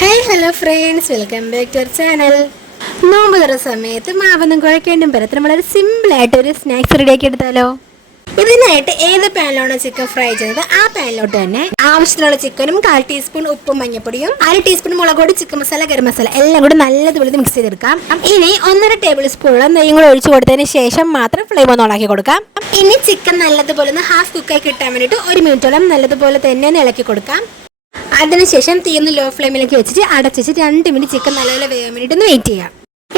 Hi hello friends welcome back to our channel നോമ്പ് തുറ സമയത്ത് മാവൊന്നും കുഴക്കേണ്ടും പരത്തിന് വളരെ സിമ്പിളായിട്ട് ഒരു സ്നാക്സ് ആക്കി എടുത്താലോ? ഇതിനായിട്ട് ഏത് പാനിലാണോ ചിക്കൻ ഫ്രൈ ചെയ്യുന്നത്? ആ പാനിലോട്ട് തന്നെ ആവശ്യത്തിനുള്ള ചിക്കനും കാൽ ടീസ്പൂൺ ഉപ്പും മഞ്ഞപ്പൊടിയും അര ടീസ്പൂൺ മുളക് പൊടി ചിക്കൻ മസാല ഗരം മസാല എല്ലാം കൂടി നല്ലതുപോലെ മിക്സ് ചെയ്തെടുക്കാം. ഇനി ഒന്നര ടേബിൾ സ്പൂൺ നെയ്യും കൂടെ ഒഴിച്ചു കൊടുത്തതിന് ശേഷം മാത്രം ഫ്ലെയിം ഒന്ന് ഓണാക്കി കൊടുക്കാം. ഇനി ചിക്കൻ നല്ലതുപോലെ ഒന്ന് ഹാഫ് കുക്കായി കിട്ടാൻ വേണ്ടിയിട്ട് ഒരു മിനിറ്റോളം നല്ലതുപോലെ തന്നെ ഒന്ന് ഇളക്കി കൊടുക്കാം. അതിനുശേഷം തീർന്ന് ലോ ഫ്ലെയിമിലേക്ക് വെച്ചിട്ട് അടച്ചിട്ട് രണ്ട് മിനിറ്റ് ചിക്കൻ നല്ലപോലെ വേണ്ടിയിട്ട് ഒന്ന് വെയിറ്റ് ചെയ്യാം.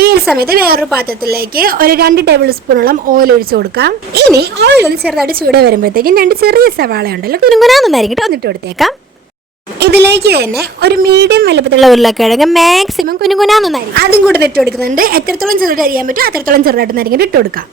ഈ ഒരു സമയത്ത് വേറൊരു പാത്രത്തിലേക്ക് ഒരു രണ്ട് ടേബിൾ സ്പൂണോളം ഓയിൽ ഒഴിച്ചു കൊടുക്കാം. ഇനി ഓയിൽ ഒന്ന് ചെറുതായിട്ട് ചൂട് വരുമ്പോഴത്തേക്കും രണ്ട് ചെറിയ സവാള ഉണ്ടല്ലോ കുനുകുനാന്നരിക്കിട്ട് ഒന്നിട്ട് കൊടുത്തേക്കാം. ഇതിലേക്ക് തന്നെ ഒരു മീഡിയം വലുപ്പത്തിലുള്ള ഉരുളക്കിഴങ്ങ് മാക്സിമം കുനുകുനാന്നരിക്കും അതും കൂടെ ഇട്ട് കൊടുക്കുന്നുണ്ട്. എത്രത്തോളം ചെറുതായിട്ട് അറിയാൻ പറ്റും അത്രത്തോളം ചെറുതായിട്ട് നരിക്കിട്ട് ഇട്ട് കൊടുക്കാം.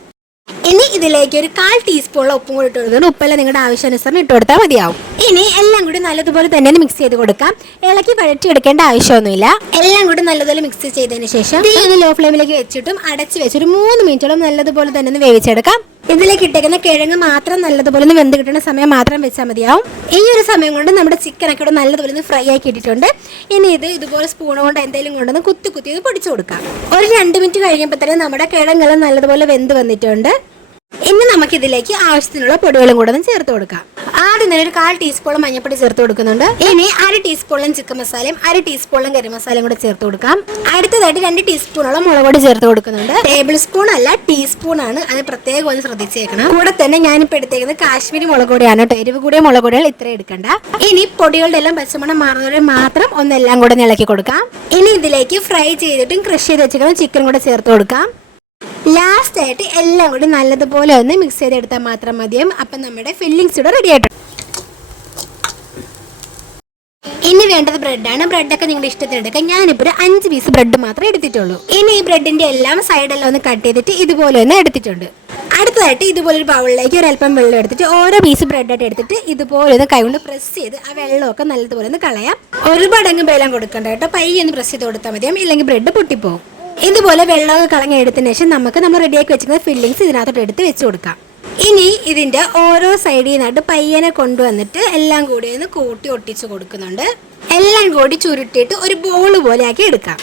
ഇനി ഇതിലേക്ക് ഒരു കാൽ ടീസ്പൂണുള്ള ഉപ്പും കൂടി ഇട്ട് കൊടുക്കുന്നത് ഉപ്പെല്ലാം നിങ്ങളുടെ ആവശ്യാനുസരണം ഇട്ട് കൊടുത്താൽ മതിയാവും. ഇനി എല്ലാം കൂടി നല്ലതുപോലെ തന്നെ മിക്സ് ചെയ്ത് കൊടുക്കാം. ഇളക്കി വഴറ്റിയെടുക്കേണ്ട ആവശ്യമൊന്നുമില്ല. എല്ലാം കൂടി നല്ലതുപോലെ മിക്സ് ചെയ്തതിന് ശേഷം തീ ഒന്ന് ലോ ഫ്ലെയിമിലേക്ക് വെച്ചിട്ടും അടച്ച് വെച്ച് ഒരു മൂന്ന് മിനിറ്റോളം നല്ലതുപോലെ തന്നെ ഒന്ന് വേവിച്ചെടുക്കാം. ഇതിലേക്ക് ഇട്ടേക്കുന്ന കിഴങ്ങ് മാത്രം നല്ലതുപോലെ ഒന്ന് വെന്ത് കിട്ടുന്ന സമയം മാത്രം വെച്ചാൽ മതിയാവും. ഈ ഒരു സമയം കൊണ്ട് നമ്മുടെ ചിക്കനൊക്കെ ഇവിടെ നല്ലതുപോലെ ഒന്ന് ഫ്രൈ ആക്കി ഇട്ടിട്ടുണ്ട്. ഇനി ഇത് ഇതുപോലെ സ്പൂൺ കൊണ്ട് എന്തെങ്കിലും കൊണ്ടൊന്ന് കുത്തി കുത്തി ഇത് പൊടിച്ചു കൊടുക്കാം. ഒരു രണ്ട് മിനിറ്റ് കഴിയുമ്പോൾ തന്നെ നമ്മുടെ കിഴങ്ങെല്ലാം നല്ലതുപോലെ വെന്ത് വന്നിട്ടുണ്ട്. ഇനി നമുക്ക് ഇതിലേക്ക് ആവശ്യത്തിനുള്ള പൊടികളും കൂടെ ഒന്ന് ചേർത്ത് കൊടുക്കാം. ആദ്യം തന്നെ ഒരു കാൽ ടീസ്പൂണും മഞ്ഞപ്പൊടി ചേർത്ത് കൊടുക്കുന്നുണ്ട്. ഇനി അര ടീസ്പൂണും ചിക്കൻ മസാലയും അര ടീസ്പൂണും കരി മസാലയും കൂടെ ചേർത്ത് കൊടുക്കാം. അടുത്തതായിട്ട് രണ്ട് ടീസ്പൂണോളം മുളക് പൊടി ചേർത്ത് കൊടുക്കുന്നുണ്ട്. ടേബിൾ സ്പൂൺ അല്ല ടീസ്പൂൺ ആണ്. അത് പ്രത്യേകം ഒന്ന് ശ്രദ്ധിച്ചേക്കണം. കൂടെ തന്നെ ഞാനിപ്പോൾ എടുത്തേക്കുന്നത് കാശ്മീരി മുളക് പൊടിയാണ് കേട്ടോ. എരിവ് കൂടിയ മുളക് പൊടികൾ ഇത്രയും എടുക്കണ്ട. ഇനി പൊടികളുടെ എല്ലാം പച്ചമണം മാറുന്നവരെ മാത്രം ഒന്നെല്ലാം കൂടെ ഇളക്കി കൊടുക്കാം. ഇനി ഇതിലേക്ക് ഫ്രൈ ചെയ്തിട്ടും ക്രഷ് ചെയ്ത് വെച്ചിരിക്കുന്ന ചിക്കൻ കൂടെ ചേർത്ത് കൊടുക്കാം. ലാസ്റ്റ് ആയിട്ട് എല്ലാം കൂടി നല്ലതുപോലെ ഒന്ന് മിക്സ് ചെയ്തെടുത്താൽ മാത്രം മതിയും അപ്പം നമ്മുടെ ഫില്ലിങ്സ് ഇവിടെ റെഡി ആയിട്ടുണ്ട്. ഇനി വേണ്ടത് ബ്രെഡാണ് ബ്രെഡൊക്കെ നിങ്ങളുടെ ഇഷ്ടത്തിന് എടുക്കാം. ഞാനിപ്പോൾ ഒരു അഞ്ച് പീസ് ബ്രെഡ് മാത്രമേ എടുത്തിട്ടുള്ളൂ. ഇനി ഈ ബ്രെഡിന്റെ എല്ലാം സൈഡെല്ലാം ഒന്ന് കട്ട് ചെയ്തിട്ട് ഇതുപോലെ ഒന്ന് എടുത്തിട്ടുണ്ട്. അടുത്തതായിട്ട് ഇതുപോലെ ഒരു ബൗളിലേക്ക് ഒരല്പം വെള്ളം എടുത്തിട്ട് ഓരോ പീസ് ബ്രെഡായിട്ട് എടുത്തിട്ട് ഇതുപോലെ ഒന്ന് കൈ കൊണ്ട് പ്രസ് ചെയ്ത് ആ വെള്ളമൊക്കെ നല്ലതുപോലെ ഒന്ന് കളയാം. ഒരുപാടങ്ങ് ബലം കൊടുക്കണ്ട കേട്ടോ. പയ്യെ ഒന്ന് പ്രസ് ചെയ്ത് കൊടുത്താൽ മതിയാവും. ഇല്ലെങ്കിൽ ബ്രെഡ് പൊട്ടിപ്പോകും ഇതുപോലെ വെള്ളമൊക്കെ കളഞ്ഞ് എടുത്തതിന് ശേഷം നമുക്ക് നമ്മൾ റെഡിയാക്കി വെച്ചിരിക്കുന്ന ഫില്ലിങ്സ് ഇതിനകത്തോട്ട് എടുത്ത് വെച്ച് കൊടുക്കാം. ഇനി ഇതിന്റെ ഓരോ സൈഡിൽ നിന്നായിട്ട് പയ്യനെ കൊണ്ടുവന്നിട്ട് എല്ലാം കൂടി ഒന്ന് കൂട്ടി ഒട്ടിച്ച് കൊടുക്കുന്നുണ്ട്. എല്ലാം കൂടി ചുരുട്ടിയിട്ട് ഒരു ബോൾ പോലെ ആക്കി എടുക്കാം.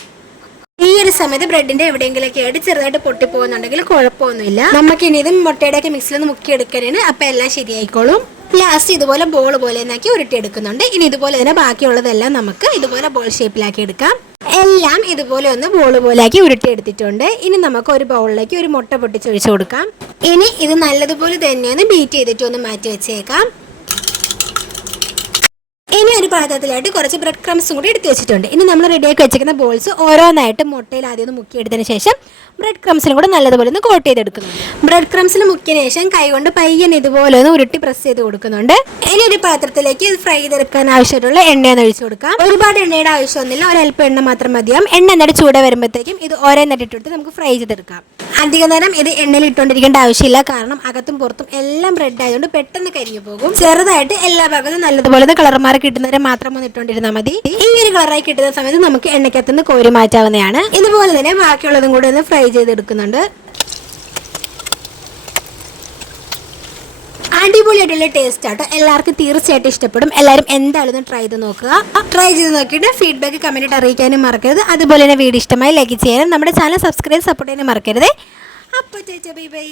ഈ ഒരു സമയത്ത് ബ്രെഡിന്റെ എവിടെയെങ്കിലൊക്കെ ആയിട്ട് ചെറുതായിട്ട് പൊട്ടിപ്പോകുന്നുണ്ടെങ്കിൽ കുഴപ്പമൊന്നുമില്ല. നമുക്ക് ഇനി ഇത് മുട്ടയുടെ ഒക്കെ മിക്സിൽ ഒന്ന് മുക്കി എടുക്കാനാണ് അപ്പൊ എല്ലാം ശരിയായിക്കോളും. ലാസ്റ്റ് ഇതുപോലെ ബോൾ പോലെ എന്നാക്കി ഉരുട്ടിയെടുക്കുന്നുണ്ട്. ഇനി ഇതുപോലെ തന്നെ ബാക്കിയുള്ളതെല്ലാം നമുക്ക് ഇതുപോലെ ബോൾ ഷേപ്പിലാക്കി എടുക്കാം. എല്ലാം ഇതുപോലെ ഒന്ന് ബോൾ പോലെയാക്കി ഉരുട്ടിയെടുത്തിട്ടുണ്ട്. ഇനി നമുക്ക് ഒരു ബൗളിലേക്ക് ഒരു മുട്ട പൊട്ടിച്ചൊഴിച്ചു കൊടുക്കാം. ഇനി ഇത് നല്ലതുപോലെ തന്നെ ഒന്ന് ബീറ്റ് ചെയ്തിട്ട് ഒന്ന് മാറ്റി വെച്ചേക്കാം. ഒരു പാത്രത്തിലായിട്ട് കുറച്ച് ബ്രെഡ് ക്രംസും കൂടി എടുത്ത് വെച്ചിട്ടുണ്ട്. ഇനി നമ്മൾ റെഡിയാക്കി വെച്ചിരിക്കുന്ന ബോൾസ് ഓരോന്നായിട്ട് മുട്ടയിൽ ആദ്യം ഒന്ന് മുക്കിയെടുത്തതിന് ശേഷം ബ്രെഡ് ക്രംസിനും കൂടെ നല്ലതുപോലെ ഒന്ന് കോട്ട് ചെയ്തെടുക്കുന്നു ബ്രെഡ് ക്രംസിൽ മുക്കിയ ശേഷം കൈകൊണ്ട് പയ്യൻ ഇതുപോലെ ഒന്ന് ഉരുട്ടി പ്രസ് ചെയ്ത് കൊടുക്കുന്നുണ്ട്. ഇനി ഒരു പാത്രത്തിലേക്ക് ഫ്രൈ ചെയ്തെടുക്കാൻ ആവശ്യമായിട്ടുള്ള എണ്ണയൊന്ന് ഒഴിച്ചു കൊടുക്കാം. ഒരുപാട് എണ്ണയുടെ ആവശ്യമൊന്നുമില്ല. ഒരല്പം എണ്ണ മാത്രം മതിയാം എണ്ണ എന്നിട്ട് ചൂട് വരുമ്പോഴത്തേക്കും ഇത് ഓരോ ഇട്ടിട്ട് നമുക്ക് ഫ്രൈ ചെയ്തെടുക്കാം. അധിക നേരം ഇത് എണ്ണയിൽ ഇട്ടുകൊണ്ടിരിക്കേണ്ട ആവശ്യമില്ല. കാരണം അകത്തും പുറത്തും എല്ലാം ബ്രെഡ് ആയതുകൊണ്ട് പെട്ടെന്ന് കരിഞ്ഞു പോകും. ചെറുതായിട്ട് എല്ലാ ഭാഗത്തും നല്ലതുപോലെ കളർ മാറി കിട്ടുന്നവരെ മാത്രം ഒന്ന് ഇട്ടുകൊണ്ടിരുന്നാൽ മതി. ഈ ഒരു കളറായി കിട്ടുന്ന സമയത്ത് നമുക്ക് എണ്ണയ്ക്കകത്തുനിന്ന് കോരി മാറ്റാവുന്നതാണ്. ഇതുപോലെ തന്നെ ബാക്കിയുള്ളതും കൂടെ ഒന്ന് ഫ്രൈ ചെയ്തെടുക്കുന്നുണ്ട്. അടിപൊളിയായിട്ടുള്ള ടേസ്റ്റ് ആട്ടോ. എല്ലാവർക്കും തീർച്ചയായിട്ടും ഇഷ്ടപ്പെടും. എല്ലാവരും എന്തായാലും ഒന്ന് ട്രൈ ചെയ്ത് നോക്കുക. ട്രൈ ചെയ്ത് നോക്കിയിട്ട് ഫീഡ്ബാക്ക് കമന്റ് അറിയിക്കാനും മറക്കരുത്. അതുപോലെ തന്നെ വീഡിയോ ഇഷ്ടമായി ലൈക്ക് ചെയ്യാനും നമ്മുടെ ചാനൽ സബ്സ്ക്രൈബ് സപ്പോർട്ട് ചെയ്യാനും മറക്കരുത്. അപ്പോൾ ചേച്ചാ ബൈ ബൈ